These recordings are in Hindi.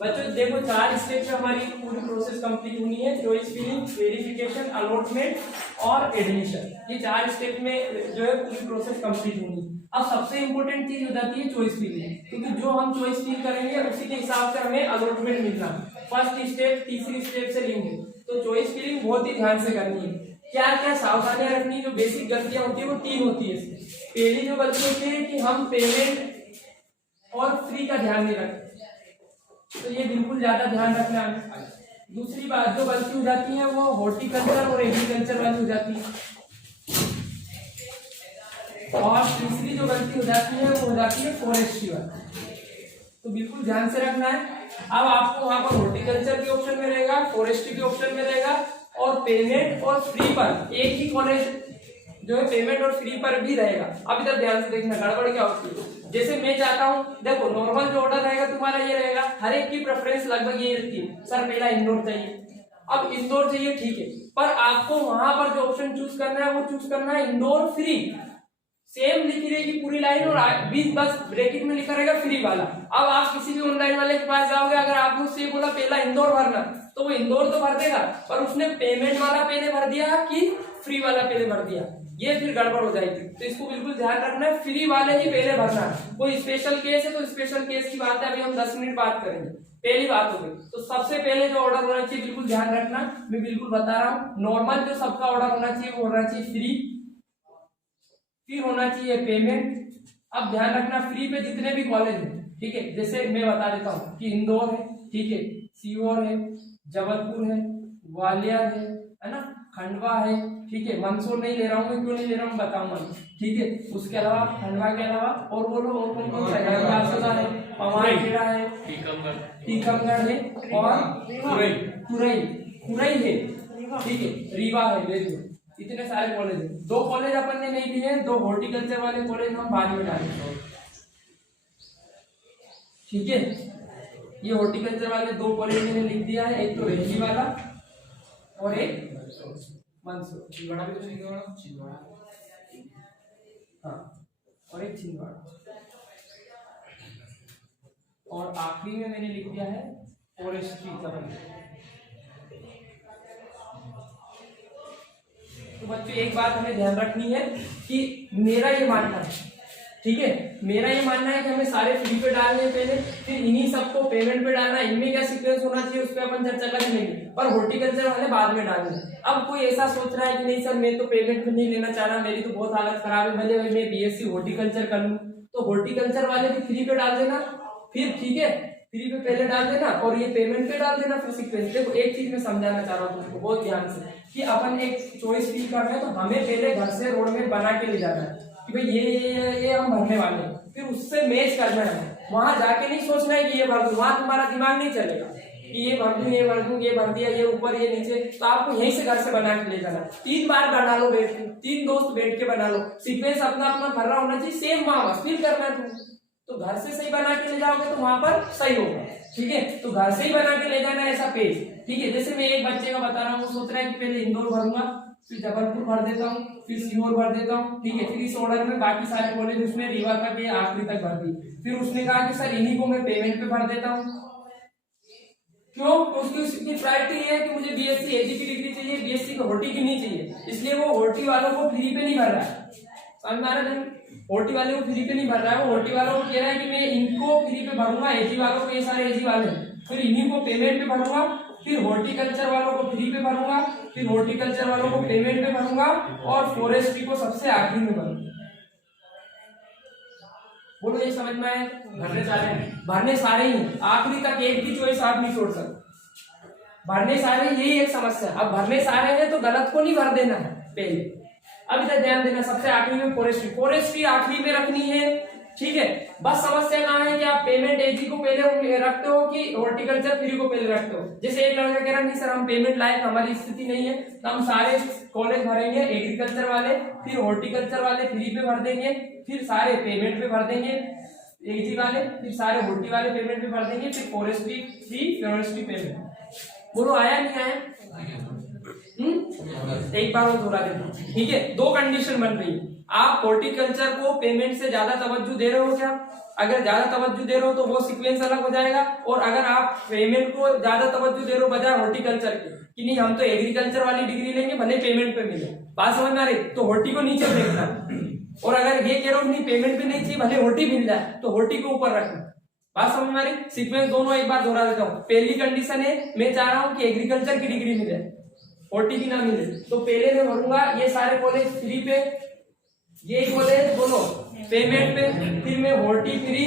बच्चों देखो 4 स्टेप में हमारी पूरी प्रोसेस कंप्लीट होनी है। चॉइस फिलिंग, वेरिफिकेशन, अलॉटमेंट और एडमिशन, ये 4 स्टेप में जो है पूरी प्रोसेस कंप्लीट होनी है। अब सबसे इंपॉर्टेंट चीज हो जाती है चॉइस फिलिंग, क्योंकि जो हम चॉइस फिल करेंगे उसी के हिसाब से हमें अलॉटमेंट मिलना। फर्स्ट स्टेप तीसरी स्टेप से लिंक है, तो चॉइस फिलिंग बहुत ही ध्यान से करनी है। क्या क्या सावधानियां रखनी, जो बेसिक गलतियां होती है वो 3 होती है इसमें। पहली जो गलती होती है कि हम पेमेंट और फ्री का ध्यान नहीं रखते, तो ये बिल्कुल ज्यादा ध्यान रखना है। दूसरी बात जो गलती हो जाती है वो हॉर्टिकल्चर और एग्रीकल्चर वाली हो जाती है। और तीसरी जो गलती हो जाती है वो हो जाती है फॉरेस्ट्री वाली, तो बिल्कुल ध्यान से रखना है। अब आपको वहां पर हॉर्टिकल्चर के ऑप्शन में रहेगा, फॉरेस्ट्री के ऑप्शन में रहेगा, और पेमेंट और फ्री पर एक ही कॉलेज जो है पेमेंट और फ्री पर भी रहेगा। अब इधर ध्यान से देखना गड़बड़ क्या होती है। जैसे मैं चाहता हूँ, देखो नॉर्मल जो ऑर्डर रहेगा तुम्हारा ये रहेगा, हर एक की प्रेफरेंस लगभग ये रहती है, सर पहला इंदौर चाहिए। अब इंदौर चाहिए ठीक है, पर आपको वहां पर जो ऑप्शन चूज करना है वो चूज करना है इंदौर फ्री। सेम लिखी रहेगी पूरी लाइन और 20 बस ब्रैकेट में लिखा रहेगा फ्री वाला। अब आप किसी भी ऑनलाइन वाले के पास जाओगे, अगर आपने उससे बोला पहला इंदौर भरना, तो वो इंदौर तो भर देगा, पर उसने पेमेंट वाला पहले भर दिया कि फ्री वाला पहले भर दिया, ये फिर गड़बड़ हो जाएगी। तो इसको बिल्कुल ध्यान रखना है, फ्री वाले ही पहले भरना है। कोई स्पेशल केस है तो स्पेशल केस की बात है, अभी हम 10 मिनट बात करेंगे। पहली बात हो गई, तो सबसे पहले जो ऑर्डर होना चाहिए बिल्कुल ध्यान रखना, मैं बिल्कुल बता रहा हूँ। नॉर्मल जो सबका ऑर्डर होना चाहिए वो होना चाहिए फ्री, फिर होना चाहिए पेमेंट। अब ध्यान रखना फ्री पे जितने भी कॉलेज है, ठीक है, जैसे मैं बता देता हूँ कि इंदौर है, ठीक है, सीहोर है, जबलपुर है, ग्वालियर है ना, खंडवा है, ठीक है, मंदसौर नहीं ले रहा हूँ मैं, क्यों नहीं ले रहा हूँ बताऊंगा, ठीक है। उसके अलावा खंडवा के अलावा और बोलो और कौन कौन सा है, पवानखेड़ा है, टीकमगढ़ है और खुरई है, ठीक है, रीवा है, वेरी गुड। इतने सारे कॉलेज है। 2 कॉलेज अपन ने नहीं दिए, 2 हॉर्टिकल्चर वाले कॉलेज हम बाद में डालेंगे, ठीक है। ये हॉर्टिकल्चर वाले 2 कॉलेज मैंने लिख दिया है, एक तो रेंजी वाला और एक मंदसौर, छिंदवाड़ा भी तो छिंदवाड़ा, हाँ, और एक छिंदवाड़ा, और आखिरी में मैंने लिख दिया है फॉरेस्ट्री का। तो बच्चों एक बात हमें ध्यान रखनी है कि मेरा ये मानना है, ठीक है, मेरा ये मानना है कि हमें सारे फ्री पे डालने पहले, फिर इन्हीं सबको पेमेंट पे डालना। इनमें क्या सीक्वेंस होना चाहिए उस पर अपन चर्चा कर लेंगे, पर हॉर्टिकल्चर वाले बाद में डालने। अब कोई ऐसा सोच रहा है कि नहीं सर मैं तो पेमेंट में नहीं लेना चाह रहा, मेरी तो बहुत हालत खराब है, भले मैं बीएससी हॉर्टिकल्चर कर लूं, तो हॉर्टिकल्चर वाले भी फ्री पे डाल देना, फिर ठीक है, फ्री पे पहले डाल देना और ये पेमेंट पे डाल देना, फिर सीक्वेंस। देखो एक चीज मैं समझाना चाह रहा हूँ तुमको बहुत ध्यान से, कि अपन एक चॉइस फिल कर रहे हैं तो हमें पहले घर से रोड में बना के ले जाना है कि भाई ये हम भरने वाले हैं, फिर उससे मैच करना है। वहां जाके नहीं सोचना है कि ये भर दूं, वहां तुम्हारा दिमाग नहीं चलेगा कि ये भर दूं, ये भर दूं, ये भर दिया, ये ऊपर ये नीचे, तो आपको यहीं से घर से बना के ले जाना। 3 बार बना लो बैठ के, 3 दोस्त बैठ के बना लो, सीक्वेंस अपना अपना भर रहा होना चाहिए, सेम वहां फिल करना है तुम, तो घर से सही बना के ले जाओगे तो वहां पर सही होगा, ठीक है। तो घर से ही बना के ले जाना है ऐसा पेज, ठीक है। जैसे मैं एक बच्चे का बता रहा हूँ, वो सोच रहा है कि पहले इंदौर भरूंगा, फिर जबलपुर भर देता हूँ, फिर सीहोर भर देता हूँ, ठीक है, फिर इस ऑर्डर में बाकी सारे कॉलेज उसमें रीवा तक ये आखिरी तक भर दी। फिर उसने कहा कि सर इन्हीं को मैं पेमेंट पे भर देता हूँ, क्यों? उसकी प्रायोरिटी है कि मुझे बीएससी एजी की डिग्री चाहिए, बीएससी को हॉर्टी की नहीं चाहिए, इसलिए वो हॉर्टी वालों को फ्री पे नहीं भर रहा है। समझ आ रहा है? हॉर्टी वाले को फ्री पे नहीं भर रहा है, वो हॉर्टी वालों को कह रहा है कि मैं इनको फ्री पे भरूंगा, एजी वालों को, ये सारे एजी वाले हैं, फिर इन्हीं को पेमेंट पे भरूंगा, फिर हॉर्टिकल्चर वालों को फ्री पे भरूंगा, फिर हॉर्टिकल्चर वालों को पेमेंट पे भरूंगा, और फॉरेस्ट्री को सबसे आखिरी में भरूंगा। बोलो ये समझ में आया? भरने सारे ही, आखिरी तक एक भी चॉइस आप नहीं छोड़ सकते, भरने सारे, यही एक समस्या। अब भरने सारे हैं तो गलत को नहीं भर देना है पहले। अब इधर ध्यान देना, सबसे आखिरी में फॉरेस्ट्री आखिरी में रखनी है, ठीक है। बस समस्या कहाँ है कि आप पेमेंट एजी को पहले रखते हो कि हॉर्टिकल्चर फ्री को पहले रखते हो। जैसे एक लड़का कह रहा नहीं सर हम पेमेंट लायक हमारी स्थिति नहीं है, तो हम सारे कॉलेज भरेंगे, एग्रीकल्चर वाले, फिर हॉर्टिकल्चर वाले फ्री पे भर देंगे, फिर सारे पेमेंट पे भर देंगे एजी वाले, फिर सारे हॉर्टी वाले पेमेंट पे भर देंगे, फिर फॉरेस्ट्री फ्री, फॉरेस्ट्री पेमेंट। बोलो आया नहीं आया? एक बार वो दोहरा देता हूँ, ठीक है। दो कंडीशन बन रही है, आप हॉर्टिकल्चर को पेमेंट से ज्यादा तवज्जो दे रहे हो क्या? अगर ज्यादा तवज्जो दे रहे हो तो वो सीक्वेंस अलग हो जाएगा, और अगर आप पेमेंट को ज्यादा तवज्जो दे रहे हो बजाय हॉर्टिकल्चर के, कि नहीं हम तो एग्रीकल्चर वाली डिग्री लेंगे भले पेमेंट पे मिले, बात समझ में आ रही? तो हॉर्टी को नीचे देखना, और अगर ये कह रहे हो नहीं पेमेंट पे नहीं चाहिए भले हॉर्टी मिल जाए तो हॉर्टी को ऊपर रखना। बात समझ में आ रही? सीक्वेंस दोनों एक बार दोहरा देता हूँ। पहली कंडीशन है मैं चाह रहा हूँ कि एग्रीकल्चर की डिग्री मिले, हॉर्टी की ना मिले, तो पहले मैं भरूंगा ये सारे कॉलेज फ्री पे, ये कॉलेज बोलो पेमेंट पे, फिर मैं हॉर्टी फ्री,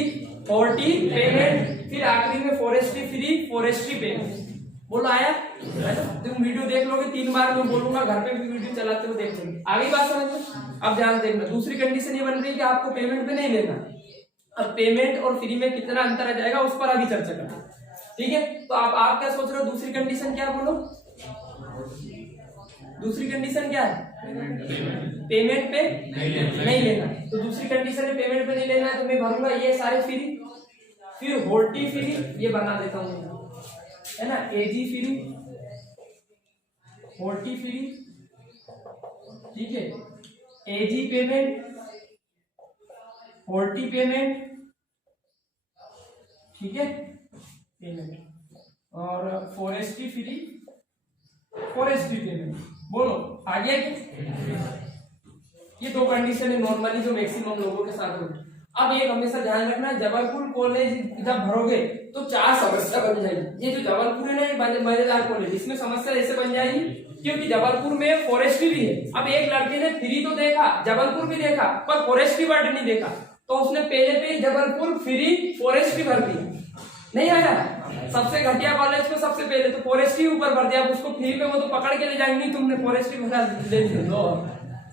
हॉर्टी पेमेंट, फिर आखिरी में फॉरेस्ट्री फ्री, फॉरेस्ट्री पेमेंट। बोलो आया? तुम वीडियो देख लोगे 3 बार मैं बोलूंगा, घर पे भी वीडियो चलाते हुए देख लोगे। आगे बात समझ में? अब ध्यान देखना, दूसरी कंडीशन ये बन रही है कि आपको पेमेंट पे नहीं लेना। अब पेमेंट और फ्री में कितना अंतर आ जाएगा उस पर अभी चर्चा करते हैं, ठीक है। तो आप क्या सोच रहे हो? दूसरी कंडीशन क्या? बोलो दूसरी कंडीशन क्या है? पेमेंट पे नहीं लेना। तो दूसरी कंडीशन है पेमेंट पे नहीं लेना है, तो मैं भरूंगा ये सारे फ्री, फिर हॉर्टी फ्री, ये बना देता हूँ है ना, एजी फ्री, हॉर्टी फ्री, ठीक है, एजी पेमेंट, हॉर्टी पेमेंट, ठीक है, पेमेंट, और फॉरेस्ट्री फ्री, फॉरेस्ट्री पेमेंट। बोलो आ गया क्या? ये दो कंडीशन है नॉर्मली जो मैक्सिमम लोगों के साथ होती है। अब एक हमेशा ध्यान रखना, जबलपुर कॉलेज जब भरोगे तो 4 समस्या बन जाएगी। ये जो जबलपुर है ना, ये मजेदार कॉलेज, इसमें समस्या ऐसे बन जाएगी क्योंकि जबलपुर में फॉरेस्ट्री भी है। अब एक लड़के ने फ्री तो देखा, जबलपुर भी देखा, पर फॉरेस्ट्री वर्ड नहीं देखा, तो उसने पहले पे जबलपुर फ्री फॉरेस्ट्री भर दिया, नहीं आया। सबसे घटिया कॉलेज को सबसे पहले तो फॉरेस्ट्री ऊपर भर दिया, उसको फ्री पे वो तो पकड़ के ले जाएंगे, तुमने फॉरेस्ट्री भरा ले लो।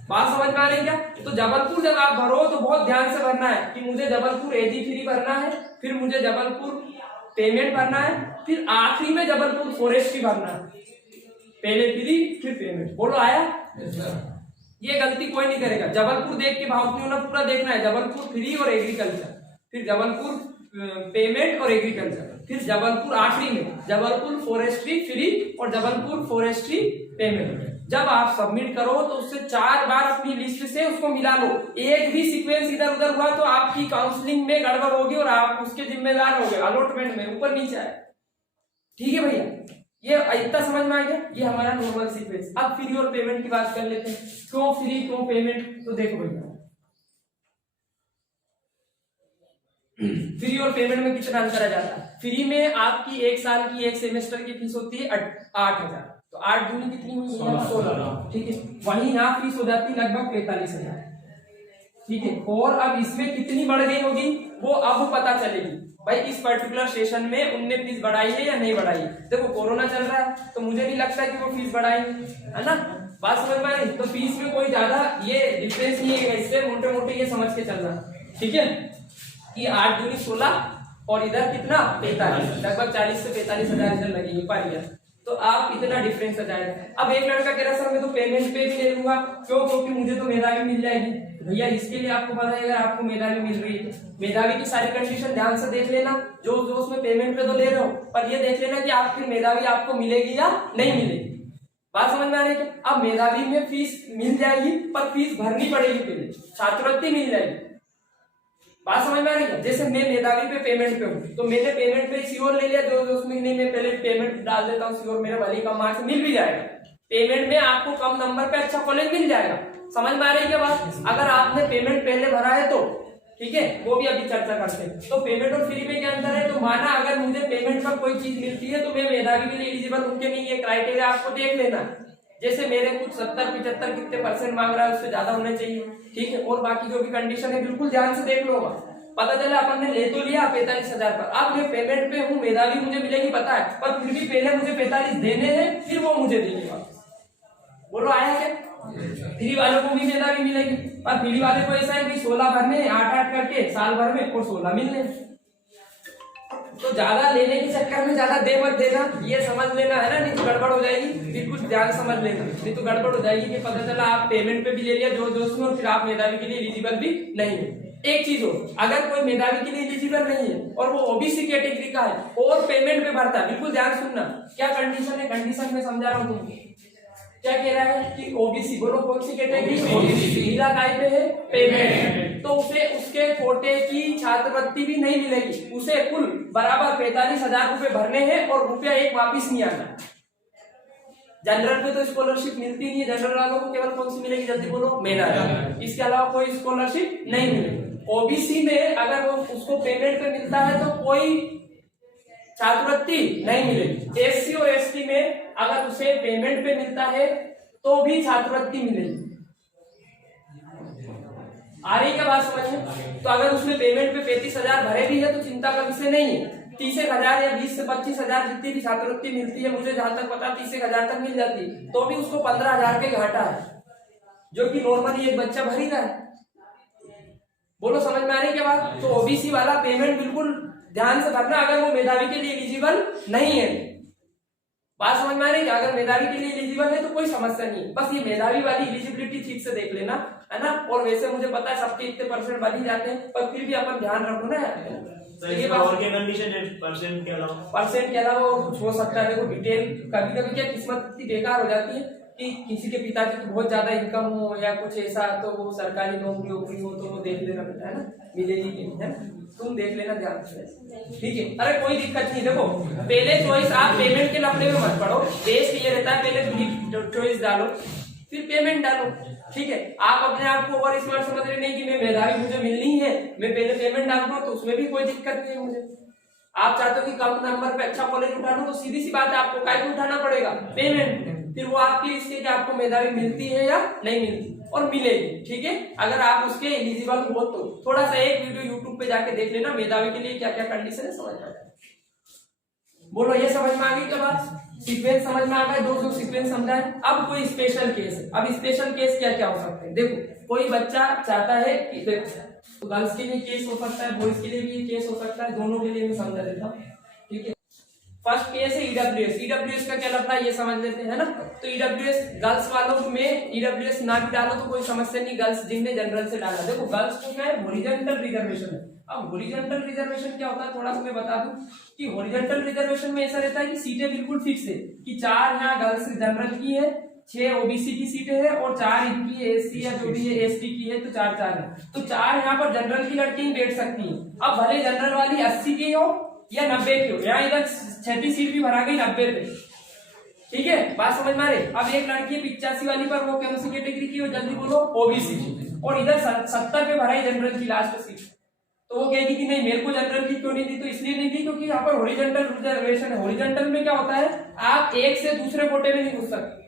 बात समझ में आ रही क्या? तो जबलपुर जब आप भरो तो बहुत ध्यान से भरना है कि मुझे जबलपुर एजी फ्री भरना है, फिर मुझे जबलपुर पेमेंट भरना है, फिर आखिरी में जबलपुर फॉरेस्ट्री भरना है, पहले फ्री फिर पेमेंट। बोलो आया? ये गलती कोई नहीं करेगा। जबलपुर देख के भाव नहीं होना, पूरा देखना है, जबलपुर फ्री और एग्रीकल्चर, फिर जबलपुर पेमेंट और एग्रीकल्चर, फिर जबलपुर आखिरी में जबलपुर फॉरेस्ट्री फ्री और जबलपुर फॉरेस्ट्री पेमेंट। जब आप सबमिट करो तो उससे 4 बार अपनी लिस्ट से उसको मिला लो। एक भी सीक्वेंस इधर उधर हुआ तो आपकी काउंसलिंग में गड़बड़ होगी और आप उसके जिम्मेदार होगे, अलॉटमेंट में ऊपर नीचे आए, ठीक है भैया? ये इतना समझ में आ गया? ये हमारा नॉर्मल सीक्वेंस। अब फ्री और पेमेंट की बात कर लेते हैं, क्यों फ्री क्यों पेमेंट? तो देखो भैया, फ्री और पेमेंट में कितना अंतर आ जाता है? फ्री में आपकी 1 साल की 1 सेमेस्टर की फीस होती है 8,000, तो 8 दूनी कितनी हुई? 16, ठीक है। वहीं यहाँ फीस हो जाती है लगभग 45,000, ठीक है। और अब इसमें कितनी बढ़ गई होगी वो अब पता चलेगी भाई, इस पर्टिकुलर सेशन में उनने फीस बढ़ाई है या नहीं बढ़ाई। देखो कोरोना चल रहा है तो मुझे नहीं लगता कि वो फीस बढ़ाएंगे, है ना? बात समझ में आ रही? तो फीस में कोई ज्यादा ये डिफरेंस नहीं है, इससे मोटे मोटे ये समझ के चलना, ठीक है, कि 8 दूनी 16 और इधर कितना 45, लगभग 40 से 45,000 इधर लगेंगे पर ईयर, तो आप इतना डिफरेंस आ जाएगा। अब एक लड़का कह रहा सर मैं तो पेमेंट पे भी ले लूंगा, क्यों? क्योंकि मुझे तो मेधावी मिल जाएगी। भैया इसके लिए आपको पता है, अगर आपको मेधावी मिल रही है, मेधावी की सारी कंडीशन ध्यान से देख लेना, जो उसमें पेमेंट पे तो ले रहे हो, पर ये देख लेना कि आप फिर मेधावी आपको मिलेगी या नहीं मिलेगी। बात समझ में आ रही है? अब मेधावी में फीस मिल जाएगी पर फीस भरनी पड़ेगी, पहले छात्रवृत्ति मिल जाएगी। बात समझ में आ रही है? जैसे मैं मेधावी पे पेमेंट पे हूँ तो मैंने पेमेंट पे सीओर ले लिया, जो उसमें नहीं मैं पहले पेमेंट डाल देता हूँ सीओर, मेरा भले कम मार्क्स मिल भी जाएगा, पेमेंट में आपको कम नंबर पे अच्छा कॉलेज मिल जाएगा। समझ में आ रही है बात? अगर आपने पेमेंट पहले भरा है तो ठीक है, वो भी अभी चर्चा करते हैं। तो पेमेंट और फ्री में क्या अंतर है? तो माना अगर मुझे पेमेंट पर कोई चीज मिलती है तो मैं मेधावी के लिए एलिजिबल हूँ कि नहीं, ये क्राइटेरिया आपको देख लेना। जैसे मेरे कुछ 70-75 कितने % मांग रहा है, उससे ज्यादा होने चाहिए, ठीक है। और बाकी जो भी कंडीशन है बिल्कुल ध्यान से देख लो। पता चला अपन ने ले तो लिया 45,000 पर, अब मैं पेमेंट पे हूँ, मेधावी मुझे मिलेगी पता है, पर फिर भी पहले मुझे 45 देने हैं, फिर वो मुझे देंगे वापस। बोलो आया क्या? फ्री वालों को भी मेधावी मिलेगी, पर फ्री वाले को ऐसा है कि 16 भरने 8-8 करके साल भर में और 16 मिलने। तो ज्यादा लेने के चक्कर में ज्यादा दे मत देना, ये समझ लेना, है ना? नहीं तो गड़बड़ हो जाएगी, बिल्कुल ध्यान समझ लेना, नहीं तो गड़बड़ हो जाएगी कि पता चला आप पेमेंट पे भी ले लिया जोर जोश में और फिर आप मेधावी के लिए एलिजिबल भी नहीं है। एक चीज हो, अगर कोई मेधावी के लिए एलिजिबल नहीं है और वो ओबीसी कैटेगरी का है और पेमेंट पे भरता है, बिल्कुल ध्यान सुनना, क्या कंडीशन है? कंडीशन में समझा रहा हूँ तुमको। क्या कह रहा है कि ओबीसी, बोलो कौन सी कैटेगरी, ओबीसी, नीला काय पे है, पेमेंट, तो उसे उसके कोटे की छात्रवृत्ति भी नहीं मिलेगी, उसे कुल बराबर 45,000 रुपए भरने हैं और रुपया एक वापिस नहीं आना। जनरल में तो स्कॉलरशिप मिलती नहीं है, जनरल वालों को केवल कौन सी मिलेगी, जल्दी बोलो, मेधावी, इसके अलावा कोई स्कॉलरशिप नहीं मिलेगी। ओबीसी में अगर वो उसको पेमेंट पे मिलता है तो कोई छात्रवृत्ति नहीं मिलेगी। एससी और एसटी में अगर उसे पेमेंट पे मिलता है तो भी छात्रवृत्ति मिलेगी। आ रही क्या बात समझ में? तो अगर उसने पेमेंट पे 35,000 भरे भी है तो चिंता का विषय नहीं है। 30,000 या 20 से 25,000 जितनी भी छात्रवृत्ति मिलती है, मुझे जहां तक पता 30,000 तक मिल जाती है, तो भी उसको 15,000 के घाटा है, जो कि नॉर्मली एक बच्चा भर ही रहा है। बोलो समझ में आ रही क्या बात? तो ओबीसी वाला पेमेंट बिल्कुल ध्यान से भरना अगर वो मेधावी के लिए एलिजिबल नहीं है। बात समझ में आ रही है? अगर मेधावी के लिए एलिजिबल है तो कोई समस्या नहीं है, बस ये मेधावी वाली एलिजिबिलिटी ठीक से देख लेना, है ना। और वैसे मुझे पता है सबके इतने परसेंट बन ही जाते हैं, पर फिर भी अपन ध्यान रखो ना यार। ये और क्या कंडीशन है परसेंट के अलावा और कुछ हो सकता है। देखो डिटेल कभी कभी क्या किस्मत इतनी बेकार हो जाती है कि किसी के पिताजी की बहुत ज्यादा इनकम हो या कुछ ऐसा, तो वो सरकारी नौकरी हो तो वो देख लेना बेटा, है ना, मिलेगी कि नहीं, है ना, तुम देख लेना ध्यान से, ठीक है। अरे कोई दिक्कत नहीं। देखो पहले चॉइस आप पेमेंट के लफड़े में मत पड़ो, बेस्ट ये रहता है पहले खुद चॉइस डालो फिर पेमेंट डालो, ठीक है। आप अपने आप को ओवर स्मार्ट समझ रहे नहीं कि मैं मेधावी मुझे मिलनी है, मैं पहले पेमेंट डाल दूं, तो उसमें भी कोई दिक्कत नहीं है मुझे। आप चाहते हो कि कम नंबर पे अच्छा कॉलेज उठा लो, तो सीधी सी बात है आपको काय को उठाना पड़ेगा, पेमेंट। फिर वो आपकी इसके कि आपको मेधावी मिलती है या नहीं मिलती, और मिलेगी, ठीक है, अगर आप उसके एलिजिबल हो तो। थोड़ा सा एक वीडियो यूट्यूब पे जाके देख लेना मेधावी के लिए क्या क्या कंडीशन है, समझ में आ जाएगा। बोलो ये समझ में आ गई क्या बात? सीक्वेंस समझ में आ गया, 200 सीक्वेंस समझा है। अब कोई स्पेशल केस है। अब स्पेशल केस क्या क्या हो सकते हैं? देखो कोई बच्चा चाहता है कि देखो गर्ल्स के लिए केस हो सकता है, बॉयज के लिए भी केस हो सकता है, दोनों के लिए मैं समझा देता हूँ, ठीक है। फर्स्ट केस है ईडब्ल्यूएस। ईडब्ल्यूएस का क्या लगता है ये समझ लेते हैं ना। तो ईडब्ल्यूएस गर्ल्स वालों में ईडब्ल्यूएस ना भी डालो तो कोई समस्या नहीं, गर्ल्स जिनने जनरल से डाला। देखो गर्ल्स को क्या है, हॉरिजॉन्टल रिजर्वेशन है। अब हॉरिजॉन्टल रिजर्वेशन क्या होता है थोड़ा सा मैं बता दूं कि हॉरिजॉन्टल रिजर्वेशन में ऐसा रहता है कि सीटें बिल्कुल फिक्स है कि 4 यहाँ गर्ल्स जनरल की है, 6 ओबीसी की सीटें हैं और 4 इनकी एससी या जो भी है एसटी की है, तो 4 है। तो 4 यहाँ पर जनरल की लड़की बैठ सकती है। अब भले जनरल वाली 80 की हो या 90 की हो, यहाँ इधर 6 सीट भी भरा गई 90 पे, ठीक है, बात समझ में आ रही। अब एक लड़की 85 वाली पर, वो कौन सी कैटेगरी की हो, जल्दी बोलो, ओबीसी, और इधर 70 पे भराई जनरल की लास्ट सीट, तो वो कहेगी कि नहीं मेरे को जनरल की क्यों नहीं दी, तो इसलिए नहीं दी क्योंकि यहाँ पर हॉरिजॉन्टल रिजर्वेशन है। हॉरिजॉन्टल में क्या होता है, आप एक से दूसरे कोटे में नहीं घुस सकते,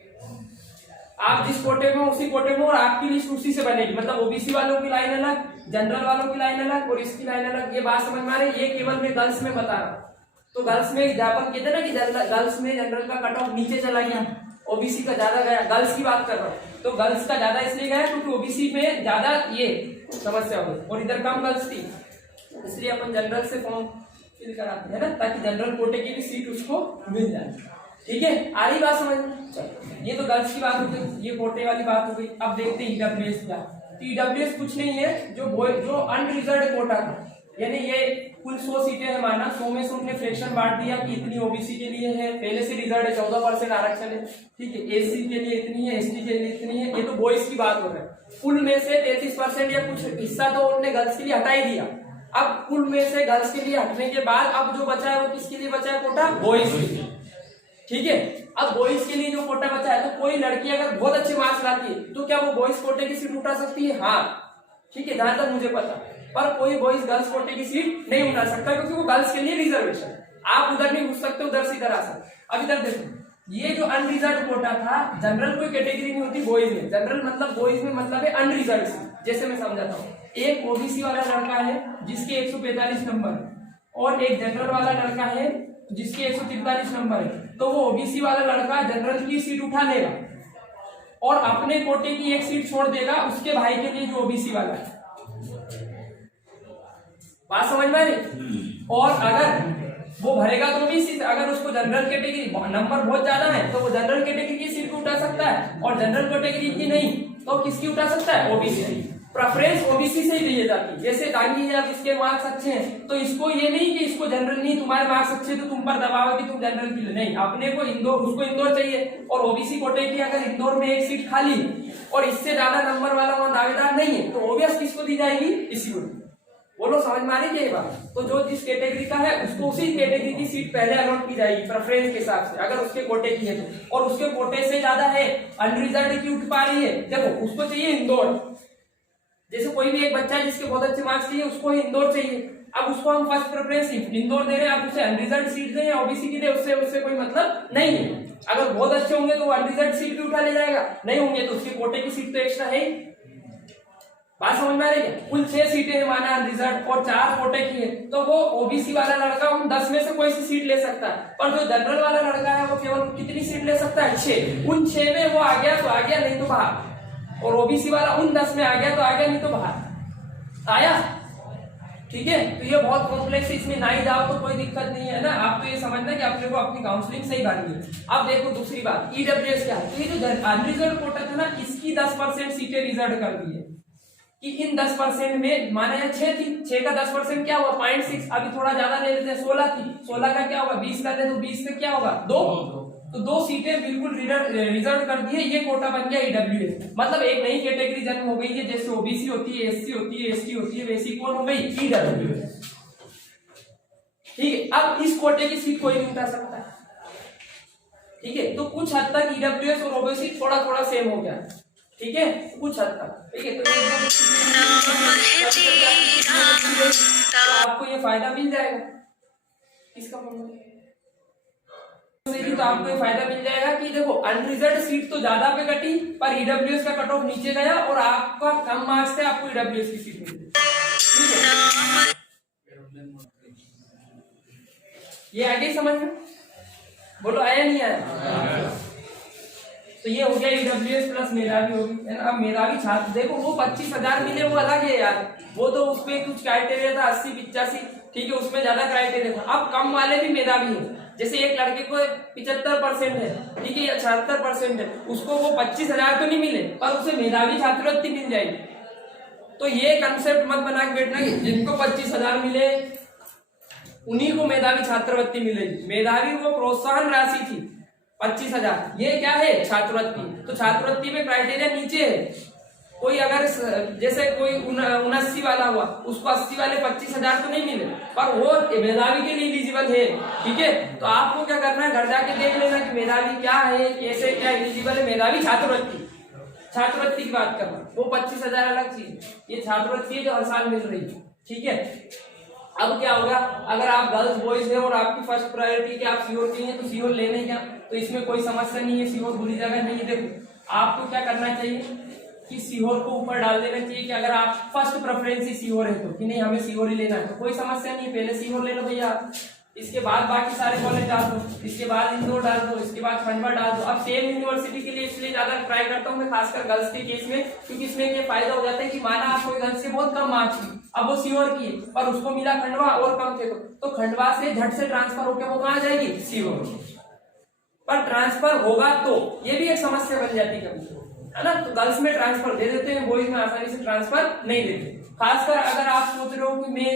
आप जिस कोटे में उसी कोटे में, और आपकी लिस्ट उसी से बनेगी। मतलब ओबीसी वालों की लाइन अलग, जनरल वालों की लाइन अलग और इसकी लाइन अलग। ये बात समझ में आ रही है? ये केवल मैं गर्ल्स में बता रहा हूँ। तो गर्ल्स में अपन कहते हैं ना कि गर्ल्स में जनरल का कट ऑफ नीचे चला गया, ओबीसी का ज्यादा गया। गर्ल्स की बात कर रहा हूँ, तो गर्ल्स का ज्यादा इसलिए गया क्योंकि ओबीसी में ज्यादा ये समस्या हो गई और इधर कम गर्ल्स थी, इसलिए अपन जनरल से फॉर्म फिल कराते हैं ना, ताकि जनरल कोटे की भी सीट उसको मिल जाए, ठीक है। आ रही बात समझ में? ये तो गर्ल्स की बात हो गई, ये कोटे वाली बात हो गई। अब देखते हैं ईडब्ल्यूएस क्या। तो ईडब्ल्यूएस कुछ नहीं है, जो अनरिजर्व्ड कोटा था, यानी ये कुल 100 सीटें है माना, 100 में से उन्होंने फ्रैक्शन बांट दिया कि इतनी ओबीसी के लिए है, पहले से रिजर्व है 14% आरक्षण है, ठीक है, एससी के लिए इतनी है, एसटी के लिए इतनी है। ये तो बॉयज की बात हो रहा है। कुल में से 33% या कुछ हिस्सा तो उन्होंने गर्ल्स के लिए हटा ही दिया। अब कुल में से गर्ल्स के लिए हटने के बाद अब जो बचा है वो किसके लिए बचा है कोटा? बॉयज के लिए, ठीक है। अब बॉयज के लिए जो कोटा बचा है, तो कोई लड़की अगर बहुत अच्छे मार्क्स लाती है तो क्या वो बॉयज कोटे की सीट उठा सकती है? हाँ, ठीक है, जहां तक मुझे पता। पर कोई बॉयज गर्ल्स कोटे की सीट नहीं उठा सकता क्योंकि वो गर्ल्स के लिए रिजर्वेशन। आप उधर नहीं घुस सकते, उधर से इधर आ सकते। अब इधर देखो, ये जो अनरिजर्व कोटा था, जनरल कोई कैटेगरी नहीं होती बॉयज में। जनरल मतलब बॉयज में मतलब है अनरिजर्व सीट। जैसे मैं समझाता हूँ, एक ओबीसी वाला लड़का है जिसके 145 नंबर और एक जनरल वाला लड़का है जिसके 143 नंबर है, तो वो ओबीसी वाला लड़का जनरल की सीट उठा लेगा और अपने कोटे की एक सीट छोड़ देगा उसके भाई के लिए जो ओबीसी वाला है। बात समझ में आई? और अगर वो भरेगा तो ओबीसी, अगर उसको जनरल कैटेगरी नंबर बहुत ज्यादा है तो वो जनरल कैटेगरी की सीट को उठा सकता है, और जनरल कैटेगरी की नहीं तो किसकी उठा सकता है? ओबीसी। प्रेफरेंस ओबीसी से ही दी जाती है। जैसे गांधी है, अब इसके मार्क्स अच्छे हैं तो इसको ये नहीं कि इसको जनरल नहीं, तुम्हारे मार्क्स अच्छे तो तुम पर दबाव है कि तुम जनरल के लिए, नहीं, अपने को इंदौर, उसको इंदौर चाहिए। और ओबीसी कोटे की अगर इंदौर में एक सीट खाली और इससे ज्यादा नंबर वाला वहां दावेदार नहीं है तो ओबियस किसको दी जाएगी, इसी को। बोलो समझ में आ रही है ये बात? तो जो जिस कैटेगरी का है उसको उसी कैटेगरी की सीट पहले अलॉट की जाएगी प्रेफरेंस के हिसाब से, अगर उसके कोटे की है तो। और उसके कोटे से ज्यादा है, अनरिजर्व्ड की उठ पा रही है, देखो उसको चाहिए इंदौर। जैसे कोई भी एक बच्चा है जिसके बहुत अच्छे मार्क्स चाहिए, उसको इंदौर चाहिए, अब उसको हम फर्स्ट प्रेफरेंस इंदौर दे रहे हैं, अब उसे अनरिजर्व्ड सीट दें या ओबीसी की दे, उससे कोई मतलब नहीं है। अगर बहुत अच्छे होंगे तो वो अनरिजर्व्ड सीट भी उठा ले जाएगा, नहीं होंगे तो उसके कोटे की सीट तो एक्स्ट्रा है। बात समझ में आ रही है? कुल 6 सीटें हैं माना अनरिजर्व्ड और 4 कोटे की है, तो वो ओबीसी वाला लड़का उन 10 में से कोई सी सीट ले सकता है, पर जो जनरल वाला लड़का है वो केवल कितनी सीट ले सकता है, 6। उन 6 में वो आ गया तो आ गया, नहीं तो बाहर। और ओबीसी वाला उन 10 में आ गया तो आ गया, नहीं तो बाहर आया। ठीक है, तो ये बहुत कॉम्प्लेक्स है, इसमें ना ही जाओ तो कोई दिक्कत नहीं है ना। आप तो ये समझना कि अपने को अपनी काउंसलिंग सही करनी है। अब देखो दूसरी बात, ईडब्ल्यूएस क्या है? तो ये जो अनरिजर्व्ड कोटा था ना, इसकी 10% सीटें रिजर्व कर दी है कि इन 10% में माना है 6 थी, 6 का 10% क्या हुआ 0.6, अभी थोड़ा ज्यादा ले लेते हैं, 16 थी, 16 का क्या होगा 20 कर दे तो 20 का क्या होगा 2, तो 2 सीटें बिल्कुल रिजर्व कर दी है। ये कोटा बन गया ईडब्ल्यूएस, मतलब एक नई कैटेगरी जन्म हो गई है। जैसे ओबीसी होती है, एससी होती है, एसटी होती है, वैसी कौन हो गई, ईडब्ल्यूएस। ठीक है, अब इस कोटे की सीट कोई नहीं उठा सकता। ठीक है, तो कुछ हद तक ईडब्ल्यूएस और ओबीसी थोड़ा थोड़ा सेम हो गया, ठीक है, कुछ हद तक। ठीक है, तो आपको ये फायदा मिल जाएगा, इसका तो आपको ये फायदा मिल जाएगा कि देखो अनरिजर्व्ड सीट तो ज्यादा पे कटी, पर ईडब्ल्यूएस का कट ऑफ नीचे गया और आपका कम मार्क्स से आपको ईडब्ल्यूएस की सीट मिली। ठीक है, ये आगे समझ में? बोलो आया नहीं आया? तो ये हो गया ईडब्ल्यूएस प्लस मेधावी होगी, है ना। अब मेधावी छात्र देखो वो 25,000 मिले वो अलग है यार, वो तो उसमें कुछ क्राइटेरिया था 80-85, ठीक है, उसमें ज्यादा क्राइटेरिया था। अब कम वाले भी मेधावी है, जैसे एक लड़के को 75% है, ठीक है, या 76% है, उसको वो 25,000 तो नहीं मिले पर उसे मेधावी छात्रवृत्ति मिल जाएगी। तो ये कंसेप्ट मत बना के बैठना कि जिनको 25,000 मिले उन्हीं को मेधावी छात्रवृत्ति मिलेगी। मेधावी वो प्रोत्साहन राशि थी 25,000, ये क्या है छात्रवृत्ति। तो छात्रवृत्ति में क्राइटेरिया नीचे है, कोई अगर जैसे कोई 79 वाला हुआ उसको 80 वाले 25,000 तो नहीं मिले, पर वो मेधावी के लिए एलिजिबल है। ठीक है, तो आपको क्या करना है, घर जाके देख लेना कि मेधावी क्या है, कैसे क्या एलिजिबल है। मेधावी छात्रवृत्ति की बात करना, वो 25,000 अलग चीज, ये छात्रवृत्ति है जो हर साल मिल रही है। ठीक है, अब क्या होगा, अगर आप गर्ल्स बॉयज है और आपकी फर्स्ट प्रायोरिटी कि आप सीओर चाहिए तो सीओर लेने क्या, तो इसमें कोई समस्या नहीं है, सीओर बुरी जगह नहीं है। देखो आपको क्या करना चाहिए कि सीओर को ऊपर डाल देना चाहिए कि अगर आप फर्स्ट प्रेफरेंस ही सीओर है तो, कि नहीं हमें सीओर ही लेना है तो कोई समस्या नहीं है, पहले सीओर ले लो भैया, इसके बाद बाकी सारे कॉलेज डाल दो, इसके बाद इंदौर डाल दो, इसके बाद खंडवा डाल दो। अब सेम यूनिवर्सिटी के लिए इसलिए ज्यादा ट्राई करता हूँ मैं, खासकर गर्ल्स के केस में, क्योंकि इसमें ये फायदा हो जाता है कि माना आप कोई गर्ल्स के बहुत कम मार्क्स की, अब वो सीओर की है पर उसको मिला खंडवा और कम थे, तो खंडवा से झट से ट्रांसफर होकर वो कहाँ जाएगी, सीओर। पर ट्रांसफर होगा तो ये भी एक समस्या बन जाती है कभी, है ना। तो गर्ल्स में ट्रांसफर दे देते हैं, बॉयज में आसानी से ट्रांसफर नहीं देते। खासकर अगर आप सोच रहे हो कि मैं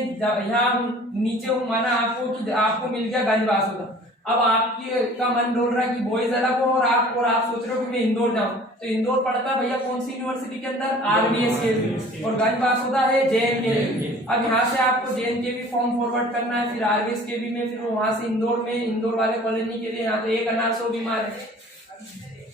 यहाँ नीचे हूँ, माना आपको मिल गया गंजबासुदा, अब आपकी का मन डोल रहा है कि बॉयज अलग हो और आप सोच रहे हो कि मैं इंदौर जाऊँ, तो इंदौर पड़ता भैया कौन सी यूनिवर्सिटी के अंदर, आरबीएस के, और गंजबासुदा है जेएनके। अब यहाँ से आपको जेएनके भी फॉर्म फॉरवर्ड करना है, फिर आरबीएस के भी में, फिर वहां से इंदौर में, इंदौर वाले कॉलोनी के लिए यहाँ तो 1 बीमार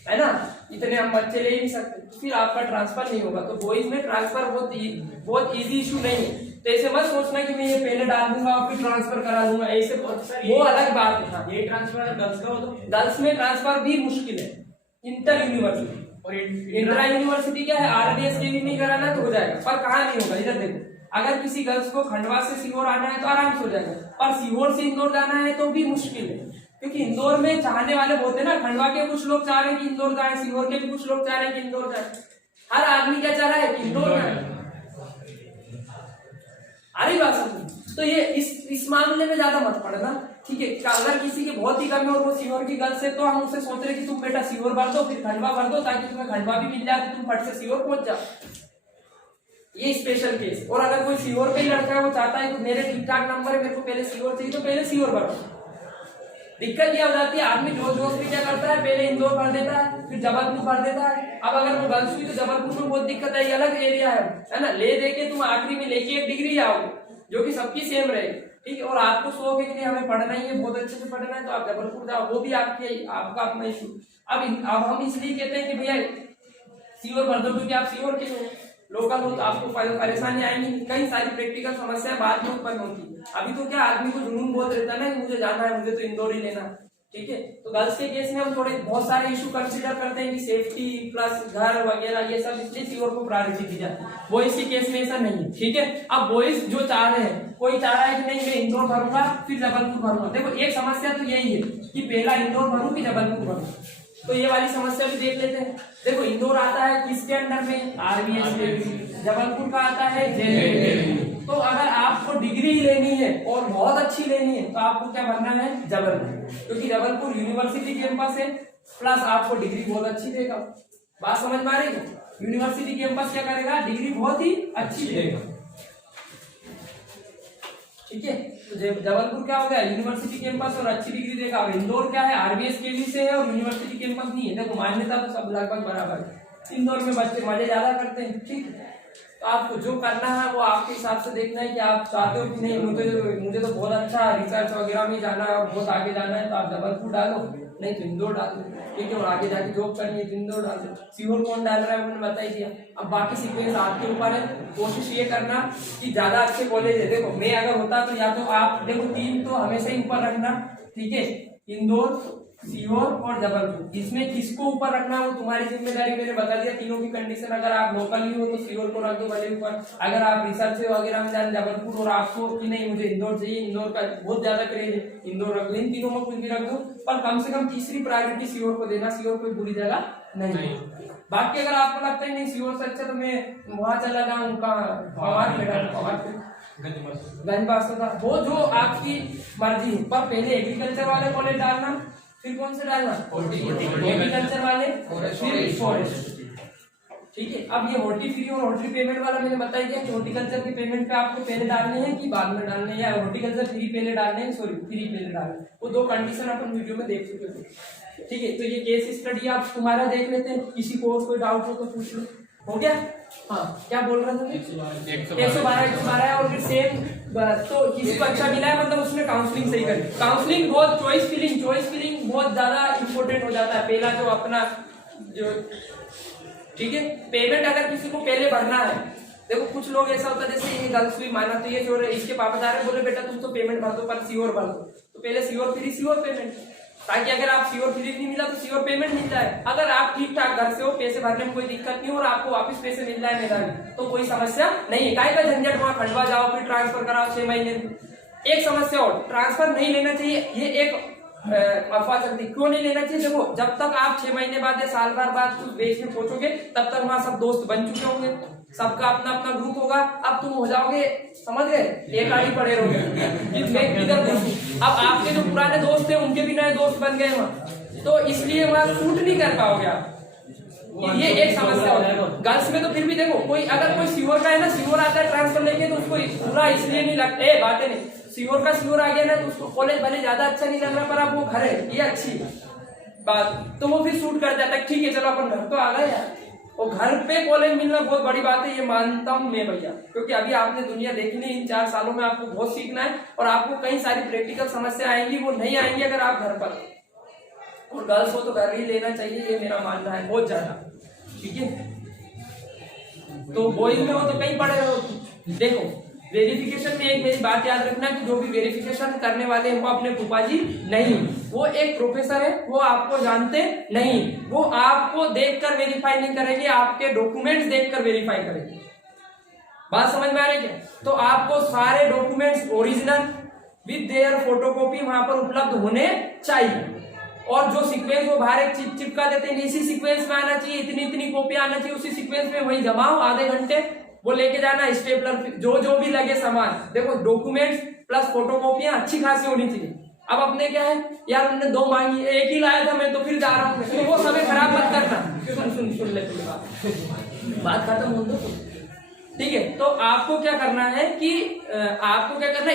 है ना, इतने हम बच्चे ले ही नहीं सकते, तो फिर आपका ट्रांसफर नहीं होगा। तो बॉयज में ट्रांसफर बहुत इजी इशू नहीं है। तो ऐसे मत सोचना कि मैं ये पहले डाल दूंगा और फिर ट्रांसफर करा दूंगा, ऐसे वो अलग बात है। हाँ, ये ट्रांसफर गर्ल्स का हो तो गर्ल्स में ट्रांसफर भी मुश्किल है, इंटर यूनिवर्सिटी और इंट्रा यूनिवर्सिटी क्या है, आरबीएस के भी नहीं कराना तो हो जाएगा, पर कहाँ नहीं होगा। इधर देखो, अगर किसी गर्ल्स को खंडवा से सीहोर आना है तो आराम से हो जाएगा, पर सीहोर से इंदौर जाना है तो भी मुश्किल है, क्योंकि इंदौर में चाहने वाले बहुत है ना। खंडवा के कुछ लोग चाह रहे हैं कि इंदौर जाए, सीहोर के भी कुछ लोग चाह रहे हैं कि इंदौर जाए, हर आदमी क्या चाह रहा है कि इंदौर जाए। अरे बात समझ, तो ये इस मामले में ज्यादा मत पड़ना, ठीक है। अगर किसी की बहुत ही कम है और वो सीहोर की गर्ल्स है तो हम उससे सोच रहे कि तुम बेटा सीहोर भर दो फिर खंडवा भर दो, ताकि तुम्हें खंडवा भी मिल जाए तो तुम फट से सीहोर पहुंच जाओ। ये स्पेशल केस। और अगर कोई सीओर पे ही लड़का है, वो चाहता है कि मेरे ठीक ठाक नंबर है, मेरे को पहले सीओर चाहिए, तो पहले सीओर भरो। दिक्कत ये हो जाती है, आदमी जोश में क्या करता है, पहले इंदौर भर देता है, फिर जबलपुर भर देता है। अब अगर वो गर्ल्स हुई तो जबलपुर में बहुत दिक्कत है, अलग एरिया है ना, ले दे के तुम आखिरी में लेके एक डिग्री आओगे जो कि सबकी सेम रहेगी, ठीक है। और आपको शौक है कि नहीं हमें पढ़ना ही है, बहुत अच्छे से पढ़ना है, तो आप जबलपुर जाओ, वो भी आपका अपना इशू। अब हम इसलिए कहते हैं कि भैया सीओर भर दो, क्योंकि आप सीओर के हो, लोकल हो, तो आपको परेशानी आएंगी, कई सारी प्रैक्टिकल समस्याएं बाद में उत्पन्न होती है। अभी तो क्या आदमी को जुनून बहुत रहता है ना कि मुझे जाना है, मुझे तो इंदौर ही लेना, ठीक है। तो गर्ल्स के केस में हम थोड़े बहुत सारे इशू कंसीडर करते हैं कि सेफ्टी प्लस घर वगैरह ये सब, इसलिए सीओर को प्रायोरिटी दी जाती है। बॉयज के केस में ऐसा नहीं है, ठीक है। अब बॉयज जो चाह रहे हैं, कोई चाह रहा है कि नहीं मैं इंदौर भरूंगा फिर जबलपुर भरूंगा। देखो एक समस्या तो यही है कि पहला इंदौर भरूं कि जबलपुर भरूं, तो ये वाली समस्या भी देख लेते हैं। देखो इंदौर आता है किसके अंडर में, आरबीएस के। जबलपुर का आता है जेएनयू। तो अगर आपको डिग्री लेनी है और बहुत अच्छी लेनी है तो आपको क्या भरना है, जबलपुर, क्योंकि जबलपुर यूनिवर्सिटी कैंपस है, प्लस आपको डिग्री बहुत अच्छी देगा। बात समझ में आ रही है? यूनिवर्सिटी कैंपस क्या करेगा, डिग्री बहुत ही अच्छी देगा, ठीक है। तो जबलपुर क्या हो गया, यूनिवर्सिटी कैंपस और अच्छी डिग्री देगा। अब इंदौर क्या है, आरबीएस केवी से है और यूनिवर्सिटी कैंपस नहीं है। देखो मान्यता तो सब लगभग बराबर है, इंदौर में बच्चे मजे ज्यादा करते हैं, ठीक है। तो आपको जो करना है वो आपके हिसाब से देखना है कि आप चाहते हो कि नहीं मुझे तो बहुत अच्छा रिसर्च वगैरह में जाना है और बहुत आगे जाना है, तो आप जबलपुर डालो, नहीं तो इंदौर डालो, ठीक है। और आगे जाके जॉब करनी है तो इंदौर डालो। सीहोर कौन डाल रहा है मैंने बता ही दिया। अब बाकी सीक्वेंस आपके ऊपर है, कोशिश ये करना कि ज्यादा अच्छे कॉलेज है। देखो मैं अगर होता तो या तो आप देखो 3 तो हमेशा ही ऊपर रखना, ठीक है, इंदौर, सीहोर और जबलपुर। इसमें किसको ऊपर रखना वो तुम्हारी जिम्मेदारी, मैंने बता दिया तीनों की कंडीशन। अगर आप लोकल ही हो तो सीहोर को रख दो भले ऊपर, अगर आप रिसर्च वगैरह में जाए जबलपुर, और आपको कि नहीं मुझे इंदौर चाहिए, इंदौर का बहुत ज्यादा क्रेज है, इंदौर रख लो। इन तीनों में कुछ भी रख दो, पर कम से कम तीसरी प्रायोरिटी सीहोर को देना, सीहोर कोई बुरी जगह नहीं। बाकी अगर आपको लगता है नहीं सीहोर से अच्छा तो मैं वहां चला जाऊँ, गंज बास्ता, वो जो आपकी मर्जी है। पर पहले एग्रीकल्चर वाले कॉलेज डालना, फिर कौन से डालना, हॉर्टिकल्चर वाले, फिर फॉरेस्ट, ठीक है। अब ये हॉर्टी फ्री और हॉर्टी पेमेंट वाला मैंने बता दिया कि हॉर्टिकल्चर के पेमेंट पे आपको पहले डालने हैं कि बाद में डालने हैं, या हॉर्टिकल्चर फ्री पहले डालने हैं, सॉरी फ्री पहले डालने, वो 2 कंडीशन अपन वीडियो में देख चुके थे, ठीक है। तो ये केस स्टडी आप तुम्हारा देख लेते हैं, किसी को कोई डाउट हो तो पूछ लो। हो गया, हाँ क्या बोल रहा था, 112 है। और फिर सेम तो किसी को अच्छा मिला है मतलब उसने काउंसलिंग सही करी। काउंसलिंग बहुत चॉइस फिलिंग बहुत ज्यादा इंपॉर्टेंट हो जाता है। पहला जो अपना जो, ठीक है, पेमेंट अगर किसी को पहले भरना है, देखो कुछ लोग ऐसा होता है जैसे ये गर्ल्स भी माना तो ये जो इसके पापा जा रहे बोले बेटा तुम तो पेमेंट भर दो, पर सीओर भर दो, तो पहले सीओर फिर सीओर पेमेंट, ताकि अगर आप सीओर फ्री नहीं मिला तो सीओर पेमेंट मिल जाए। अगर आप ठीक ठाक घर से हो, पैसे भरने में कोई दिक्कत नहीं हो और आपको वापस पैसे मिल जाए मैदान में, तो कोई समस्या नहीं है। काहे का झंझट, वहां खंडवा जाओ फिर ट्रांसफर कराओ 6 महीने। एक समस्या और, ट्रांसफर नहीं लेना चाहिए, ये एक अफवाह चलती। क्यों नहीं लेना चाहिए, देखो जब तक आप 6 महीने बाद या साल भर बाद उस देश में पहुंचोगे तब तक वहां सब दोस्त बन चुके होंगे, सबका अपना अपना ग्रुप होगा। अब तुम हो जाओगे, समझ गए, एक आड़ी पड़े रहोगे। अब आपके जो पुराने दोस्त थे उनके भी नए दोस्त बन गए वहां, तो इसलिए वहां शूट नहीं कर पाओगे आप। ये एक समस्या होता है। गर्ल्स में तो फिर भी देखो कोई अगर कोई सीओर का है ना, सीओर आता है ट्रांसफर लेके तो उसको पूरा इसलिए नहीं लगता, बातें नहीं, सीओर का सीओर आ गया ना तो उसको कॉलेज भले ज्यादा अच्छा नहीं लग रहा पर अब वो घर है, ये अच्छी बात, तो वो फिर शूट कर जाता है। ठीक है चलो अपन घर तो आ गए यार, और घर पे कॉलेज मिलना बहुत बड़ी बात है, ये मानता हूं मैं भैया, क्योंकि अभी आपने दुनिया देखी नहीं, इन 4 सालों में आपको बहुत सीखना है और आपको कई सारी प्रैक्टिकल समस्या आएंगी, वो नहीं आएंगी अगर आप घर पर। और गर्ल्स हो तो घर ही लेना चाहिए, ये मेरा मानना है बहुत ज्यादा, ठीक है। तो बॉयज में हो तो कहीं पड़े रहो। देखो वेरिफिकेशन में एक मेरी बात याद रखना कि जो भी वेरिफिकेशन करने वाले हैं वो अपने फूफा जी नहीं, वो एक प्रोफेसर है, वो आपको जानते नहीं, वो आपको देखकर वेरीफाई नहीं करेंगे, आपके डॉक्यूमेंट्स देखकर वेरीफाई करेंगे। बात समझ में आ रही है? तो आपको सारे documents original with their photocopy वहां पर उपलब्ध होने चाहिए, और जो सीक्वेंस वो बाहर एक चिपका देते हैं, इसी सीक्वेंस में आना चाहिए, इतनी इतनी कॉपी आना चाहिए, उसी सीक्वेंस में वही जमाओ, आधे घंटे वो लेके जाना, स्टेपलर जो भी लगे सामान। देखो डॉक्यूमेंट्स प्लस फोटोकॉपियां अच्छी खासी होनी चाहिए। अब अपने क्या है यार, हमने 2 मांगी, एक ही लाया था मैं तो फिर जा रहा हूँ, तो वो समय खराब मत करना। सुन ले बात खत्म हो दो, ठीक है। तो आपको क्या करना है कि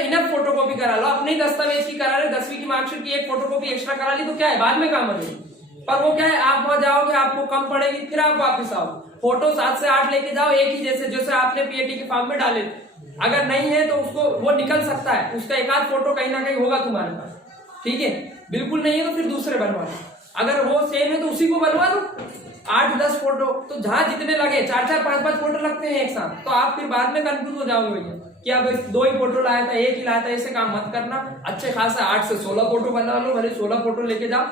इनफ फोटोकॉपी करा लो, अपने दस्तावेज की करा लो, 10वीं की मार्कशीट की एक फोटोकॉपी एक्स्ट्रा करा ली तो क्या है, बाद में काम आएगी। पर वो क्या है, आप वहां जाओगे आपको कम पड़ेगी, फिर आप वापस आओ, फोटो 7 से 8 लेके जाओ, एक ही जैसे आपने पीएटी के फॉर्म में डाले। अगर नहीं है तो उसको वो निकल सकता है, उसका एक आध फोटो कहीं ना कहीं होगा तुम्हारे पास, ठीक है। बिल्कुल नहीं है तो फिर दूसरे बनवा लो, अगर वो सेम है तो उसी को बनवा लो। 8-10 फोटो तो जहां जितने लगे, 4-4 5-5 फोटो लगते हैं एक साथ, तो आप फिर बाद में कंफ्यूज हो जाओगे भैया कि अब 2 ही फोटो लाया था, एक ही लाया था, ऐसे काम मत करना। अच्छे खासा 8 से 16 फोटो बना लो, भले 16 फोटो लेके जाओ।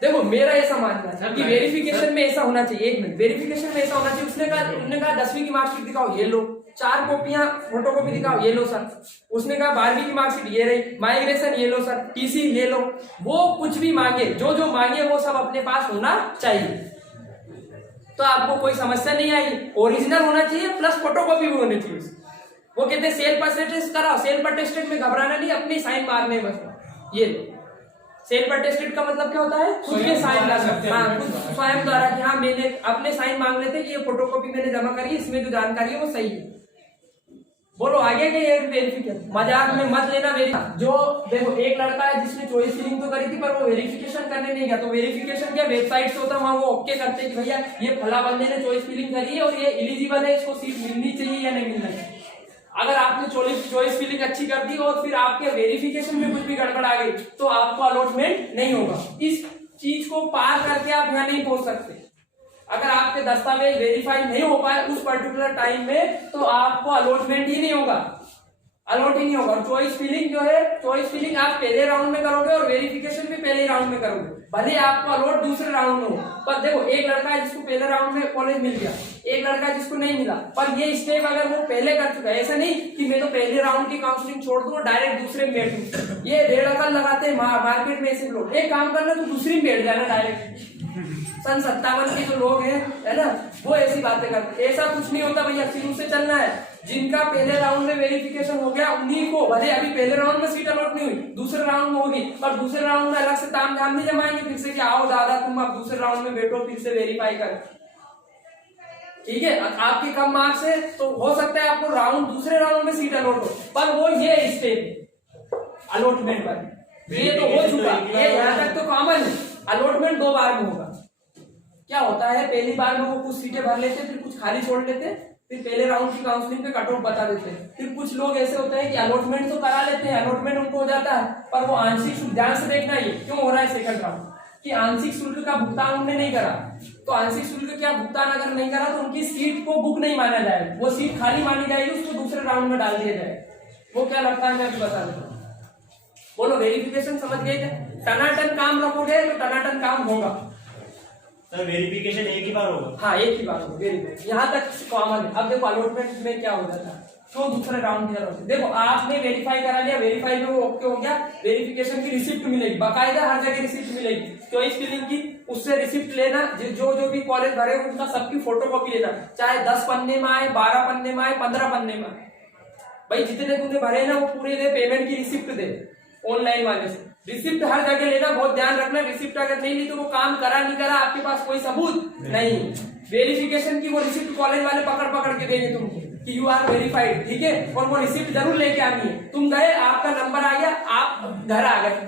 देखो मेरा ऐसा मानना है कि वेरिफिकेशन में ऐसा होना चाहिए, 1 मिनट, वेरिफिकेशन में ऐसा होना चाहिए, उन्होंने कहा 10वीं की मार्कशीट दिखाओ, ये लो, 4 कॉपियां फोटोकॉपी दिखाओ, ये लो सर। उसने कहा 12वीं की मार्कशीट, ये रही, माइग्रेशन ये लो सर, टीसी ये लो। वो कुछ भी मांगे, जो मांगे वो सब अपने पास होना चाहिए, तो आपको कोई समस्या नहीं आएगी। ओरिजिनल होना चाहिए प्लस फोटोकॉपी भी होनी चाहिए। वो कहते हैं सेल्फ अटेस्टेड कराओ, सेल्फ अटेस्टेड में घबराना नहीं, अपनी साइन मारने बस। ये सेल्फ अटेस्टेड का मतलब क्या होता है, खुद के साइन ला सकते हैं, हाँ, खुद स्वयं द्वारा कि हाँ मैंने अपने साइन मांग लेते कि ये फोटोकॉपी मैंने जमा करी, इसमें जो जानकारी है वो सही है। बोलो आगे के ये वेरिफिकेशन मजाक में मत लेना। जो देखो एक लड़का है जिसने चॉइस फिलिंग तो करी थी पर वो वेरिफिकेशन करने नहीं गया, तो वेरिफिकेशन क्या वेबसाइट से होता है, वहां वो ओके करते हैं कि भैया ये फला बंदे ने चॉइस फिलिंग करी है और ये एलिजिबल है, इसको सीट मिलनी चाहिए या नहीं मिलना चाहिए। अगर आपने चॉइस फिलिंग अच्छी कर दी और फिर आपके वेरिफिकेशन में कुछ भी गड़बड़ आ गई तो आपको अलॉटमेंट नहीं होगा। इस चीज को पार करके आप यहाँ नहीं पहुंच सकते। अगर आपके दस्तावेज वेरीफाई नहीं हो पाए उस पर्टिकुलर टाइम में तो आपको अलॉटमेंट ही नहीं होगा, अलॉट ही नहीं होगा। और चॉइस फिलिंग जो है, चॉइस फिलिंग आप पहले राउंड में करोगे और वेरिफिकेशन भी पहले राउंड में करोगे, भले आपको अलॉट दूसरे राउंड में हो। पर देखो एक लड़का है जिसको पहले राउंड में कॉलेज मिल गया, एक लड़का है जिसको नहीं मिला, पर ये स्टेप अगर वो पहले कर चुका है, ऐसा नहीं कि मैं तो पहले राउंड की काउंसलिंग छोड़ दूं और डायरेक्ट दूसरे में बैठूं। ये 1.5 अकल लगाते हैं मार्केट में ऐसे लोग। एक काम करना तो दूसरी में बैठ जाना डायरेक्ट। सन 57 के जो लोग हैं है ना, वो ऐसी बातें करते। ऐसा कुछ नहीं होता भैया, शुरू से चलना है। जिनका पहले राउंड में वेरिफिकेशन हो गया उन्हीं को, भले अभी पहले राउंड में सीट अलॉट नहीं हुई, दूसरे राउंड में होगी, पर दूसरे राउंड में अलग से तामझाम नहीं जमाएंगे फिर से कि आओ दादा तुम अब दूसरे राउंड में बैठो फिर से वेरीफाई कर। ठीक है, आपके कम मार्क्स है तो हो सकता है आपको राउंड दूसरे राउंड में सीट अलॉट हो, पर वो ये स्टेप अलॉटमेंट पर ये तो हो चुका, ये यहाँ तक तो कॉमन है। अलॉटमेंट 2 बार में होगा। क्या होता है, पहली बार में वो कुछ सीटें भर लेते, फिर कुछ खाली छोड़ लेते, फिर पहले राउंड की काउंसलिंग पे कट ऑफ बता देते हैं। फिर कुछ लोग ऐसे होते हैं कि अलॉटमेंट तो करा लेते हैं, अलॉटमेंट उनको हो जाता है, पर वो आंशिक शुल्क, ध्यान से देखना ये क्यों हो रहा है सेकंड राउंड, कि आंशिक शुल्क का भुगतान उन्होंने नहीं करा। तो आंशिक शुल्क क्या भुगतान अगर नहीं करा तो उनकी सीट को बुक नहीं माना जाएगा, वो सीट खाली मानी जाएगी, उसको दूसरे राउंड में डाल दिया जाएगा। वो क्या लगता है मैं अभी बता देता हूँ। बोलो वेरिफिकेशन समझ गए क्या? टनाटन काम रखोगे तो टनाटन काम होगा। सर वेरिफिकेशन एक ही बार होगा? हाँ एक ही बार होगा, वेरिफिकेशन यहाँ तक कॉमन है। अब देखो अलॉटमेंट में क्या हो जाता है, तो दूसरे राउंड की जरूरत है। देखो आपने वेरीफाई करा लिया, वेरीफाई में वो ओके हो गया, वेरिफिकेशन की रिसिप्ट मिलेगी, बाकायदा हर जगह रिसिप्ट मिलेगी चॉइस फिलिंग की, उससे रिसिप्ट लेना। जो भी कॉलेज भरे उनका सबकी फोटोकॉपी लेना, चाहे 10 पन्ने में आए, 12 पन्ने में आए, 15 पन्ने में आए, भाई जितने तुमने भरे ना वो पूरे दे, पेमेंट की रिसिप्ट दे ऑनलाइन वाले से। रिसिप्ट हर जगह लेना, बहुत ध्यान रखना। रिसिप्ट अगर नहीं ली तो वो काम करा नहीं करा आपके पास कोई सबूत नहीं। वेरिफिकेशन की वो रिसिप्ट कॉलेज वाले पकड़ के देंगे तुमको कि यू आर वेरीफाइड, ठीक है, और वो रिसिप्ट जरूर लेके आनी है। तुम गए, आपका नंबर आ गया, आप घर आ गए,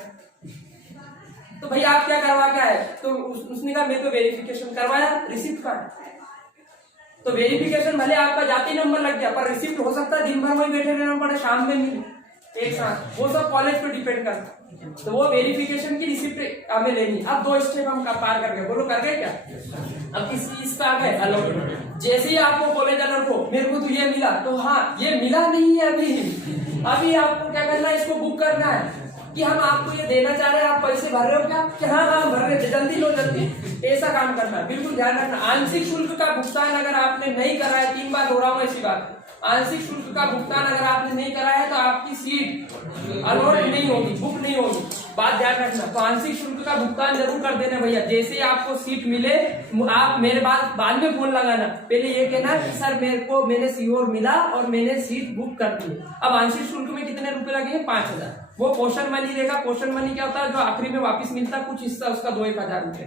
तो भाई आप क्या करवा के आए? तो उसने कहा मैं तो वेरिफिकेशन करवाया, रिसिप्ट का। तो वेरिफिकेशन भले आपका जाती नंबर लग गया, पर रिसिप्ट हो सकता है दिन भर वहीं बैठे रहना पड़े, शाम में मिले एक साथ, वो सब कॉलेज पे डिपेंड करता है। तो वो वेरिफिकेशन की रिसिप्ट हमें लेनी। अब 2 स्टेप हम पार कर गए, बोलो कर गए क्या? अब इसका आ गए अलॉटमेंट। जैसे ही आपको कॉलेज अलॉट हो, मेरे को तो ये मिला, तो हाँ ये मिला नहीं है अभी आपको क्या करना है, इसको बुक करना है कि हम आपको ये देना चाह रहे हैं, आप पैसे भर रहे हो क्या? कि हाँ भर रहे, जल्दी लो जल्दी, ऐसा काम करना है। बिल्कुल ध्यान रखना, आंशिक शुल्क का भुगतान अगर आपने नहीं करा है, 3 बार दोहराऊं ऐसी बात, आंशिक शुल्क का भुगतान अगर आपने नहीं करा है तो आपकी सीट अलॉट नहीं होगी, बुक नहीं होगी, बात ध्यान रखना। तो आंशिक शुल्क का भुगतान जरूर कर देना भैया। जैसे ही आपको सीट मिले आप मेरे बाद में फोन लगाना, पहले ये कहना कि सर मैंने सीओर मिला और मैंने सीट बुक कर दी। अब आंशिक शुल्क में कितने रुपए लगेंगे? 5000। वो पोर्शन मनी देगा। पोर्शन मनी क्या होता है? जो आखिरी में वापिस मिलता है कुछ हिस्सा, उसका 2-1000 रुपए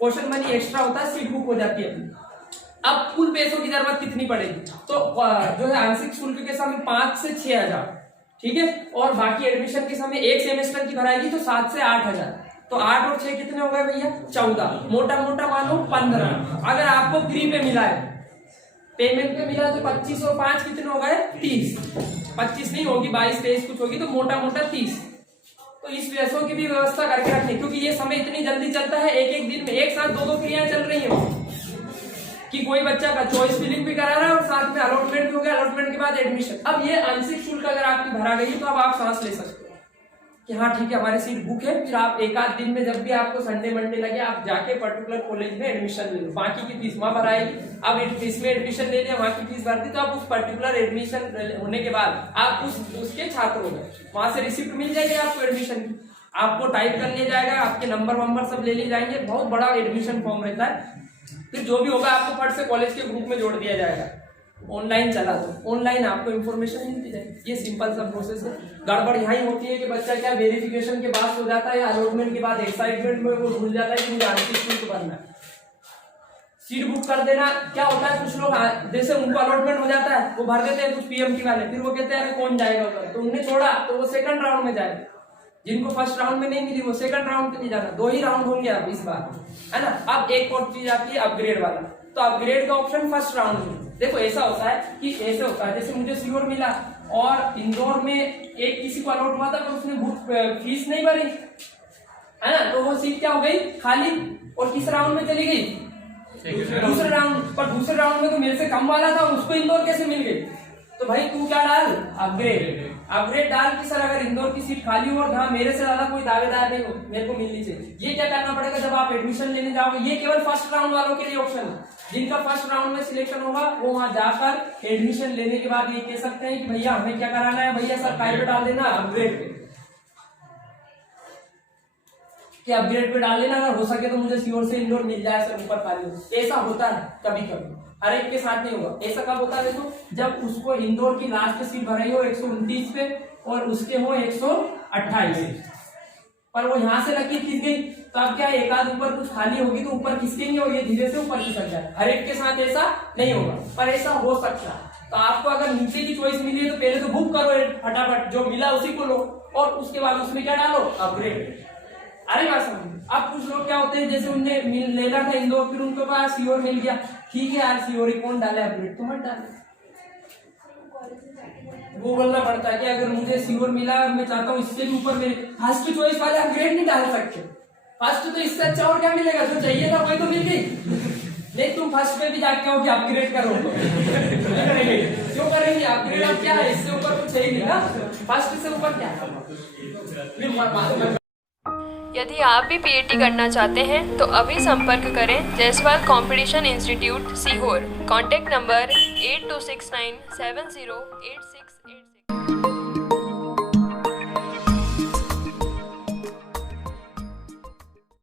पोर्शन मनी एक्स्ट्रा होता है, सीट बुक हो जाती है अपनी। अब कुल पैसों की जरूरत कितनी पड़ेगी, तो जो है आंशिक शुल्क के समय 5 से 6,000, ठीक है, और बाकी एडमिशन के समय एक सेमेस्टर की भराएगी तो 7 से 8,000, तो 8 और 6 कितने हो गए भैया 14, मोटा मोटा मानो 15। अगर आपको फ्री पे मिला है, पेमेंट पे मिला तो 25 और 5 कितने हो गए 30, 25 नहीं होगी 22 23 कुछ होगी, तो मोटा मोटा 30। तो इस पैसों की भी व्यवस्था करके रखनी, क्योंकि ये समय इतनी जल्दी चलता है, एक एक दिन में एक साथ दो क्रियाएं चल रही है कि कोई बच्चा का चॉइस फिलिंग भी करा रहा है और साथ में अलॉटमेंट भी हो गया, अलॉटमेंट के बाद एडमिशन। अब ये आंशिक शुल्क अगर आपकी भरा गई तो अब आप सांस ले सकते हो कि हाँ ठीक है हमारी सीट बुक है, फिर आप एक आध दिन में जब भी आपको संडे मंडे लगे आप जाके पर्टिकुलर कॉलेज में एडमिशन ले लो, बाकी की फीस वहां भराएगी। अब इसमें एडमिशन ले लिया, वहां की फीस भर दी, तो आप उस पर्टिकुलर एडमिशन होने के बाद आप उसके छात्र हो गए, वहां से रिसिप्ट मिल जाएगी आपको एडमिशन की, आपको टाइप कर लिया जाएगा, आपके नंबर सब ले लिए जाएंगे, बहुत बड़ा एडमिशन फॉर्म रहता है। फिर जो भी होगा आपको फट से कॉलेज के ग्रुप में जोड़ दिया जाएगा, ऑनलाइन चला तो ऑनलाइन आपको इन्फॉर्मेशन मिलती जाएगी। ये सिंपल सा प्रोसेस है। गड़बड़ यही होती है कि बच्चा क्या वेरिफिकेशन के बाद हो जाता है या अलॉटमेंट के बाद एक्साइटमेंट में वो भूल जाता है कि मुझे आंशिक शुल्क भरना है। सीट बुक कर देना क्या होता है, कुछ लोग जैसे उनको अलॉटमेंट हो जाता है वो भर देते हैं कुछ पीएमटी वाले, फिर वो कहते हैं अरे कौन जाएगा उधर, तो उन्हें छोड़ा तो वो सेकंड राउंड में जाएगा। जिनको फर्स्ट राउंड में नहीं मिली वो सेकंड राउंड के लिए जाना, 2 ही राउंड होंगे अब इस बार, है ना। अब एक और चीज आती है अपग्रेड वाला, तो अपग्रेड का ऑप्शन फर्स्ट राउंड में। देखो ऐसा होता है कि ऐसे होता है जैसे मुझे सीहोर मिला और इंदौर में एक किसी को अलॉट हुआ था पर उसने फीस नहीं भरी, है ना, तो वो सीट क्या हो गई खाली और किस राउंड में चली गई दूसरे राउंड। पर दूसरे राउंड में तो मेरे से कम वाला था उसको इंदौर कैसे मिल गई, तो भाई तू क्या डाल अपग्रेड डाल कि सर अगर इंदौर की सीट खाली हो और हाँ मेरे से ज्यादा कोई दावेदार नहीं हो, मेरे को मिलनी चाहिए। ये क्या करना पड़ेगा जब आप एडमिशन लेने जाओगे, ये केवल फर्स्ट राउंड वालों के लिए ऑप्शन है। जिनका फर्स्ट राउंड में सिलेक्शन होगा वो वहां जाकर एडमिशन लेने के बाद ये कह सकते हैं कि भैया हमें क्या कराना है, भैया सर फाइल पे डाल देना अपग्रेड पे, कि अपग्रेड पे डाल लेना, अगर हो सके तो मुझे सीहोर से इंदौर मिल जाए सर ऊपर खाली। ऐसा होता है कभी कभी, हर एक के साथ नहीं होगा। ऐसा कब होता है देखो, जब उसको इंदौर की लास्ट सीट भराई हो 129 पे और उसके हो 128 पर वो यहाँ से लकीर खींच गई, तो अब क्या एक आध ऊपर कुछ खाली होगी तो ऊपर खिसकेंगे और ये धीरे से ऊपर खिसक जाए। हर एक के साथ ऐसा नहीं होगा पर ऐसा हो सकता है। तो आपको अगर नीचे की चॉइस मिली है तो पहले तो बुक करो फटाफट, जो मिला उसी को लो और उसके बाद उसमें क्या डालो अपग्रेड। अरे बात समझ। अब कुछ लोग क्या होते हैं जैसे उनने लेना था इंदौर, फिर उनके पास सीहोर मिल गया, ठीक है यार सीहोर ही कौन डाले अपग्रेड, तो मत डाले। वो बोलना पड़ता है कि अगर मुझे सीहोर मिला मैं चाहता हूँ इससे भी ऊपर मेरे फर्स्ट चॉइस वाले अपग्रेड नहीं डाल सकते। फर्स्ट तो इससे अच्छा और क्या मिलेगा, जो चाहिए था वही तो मिल गई। नहीं तुम फर्स्ट पे भी जाके हो कि अपग्रेड करो क्यों करेंगे अपग्रेड, अब क्या है इससे ऊपर कुछ है ही नहीं ना, फर्स्ट से ऊपर क्या है। यदि आप भी पीएटी करना चाहते हैं तो अभी संपर्क करें Jaiswal competition institute Sehore. Contact number 8269708686।